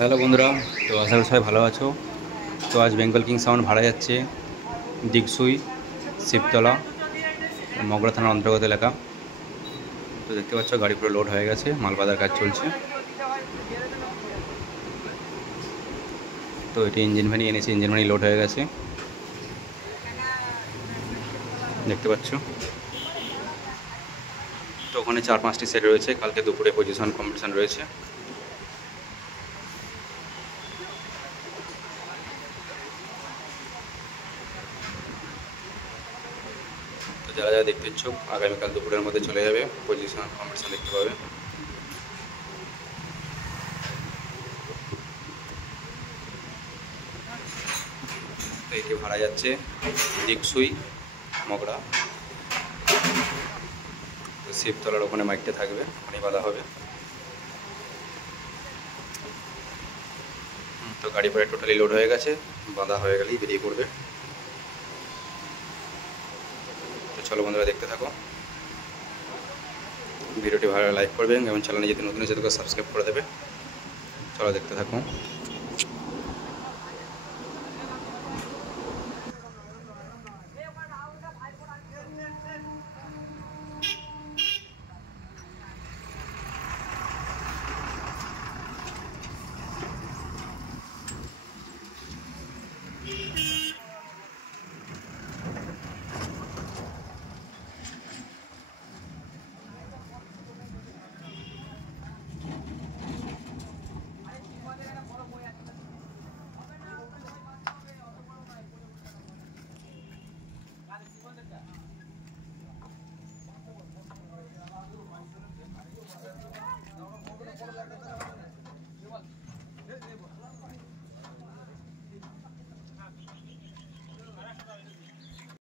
হ্যালো বন্ধুরা, তো আশা করি সবাই ভালো আছো। তো আজ বেঙ্গল কিং সাউন্ড ভাড়া যাচ্ছে দিগসুই, শিবতলা, মগরা থানার অন্তর্গত এলাকা। তো দেখতে পাচ্ছ গাড়ি পুরো লোড হয়ে গেছে, মাল বাঁধার কাজ চলছে। তো এটি ইঞ্জিন ভ্যানি এনেছে, ইঞ্জিন ভ্যানি লোড হয়ে গেছে দেখতে পাচ্ছ। তো ওখানে 4-5টি সেট রয়েছে, কালকে দুপুরে পজিশন কম্পিটিশন রয়েছে। তো যারা যারা দেখতে ইচ্ছুক আগামীকাল দুপুরের মধ্যে চলে যাবে, পজিশন কম্পিটিশন দেখতে পাবে। তো এটি ভাড়া যাচ্ছে দিগসুই, মগরা। তো শিবতলার ওখানে মাইকটা থাকবে, ওখানেই বাঁধা হবে। তো গাড়ি প্রায় টোটালি লোড হয়ে গেছে, বাঁধা হয়ে গেলেই বেরিয়ে পড়বে। তো চলো বন্ধুরা, দেখতে থাকো। ভিডিওটি ভালো লাইক করবেন এবং চ্যানেলে যদি নতুন এসে থাকো সাবস্ক্রাইব করে দেবে। চলো দেখতে থাকো।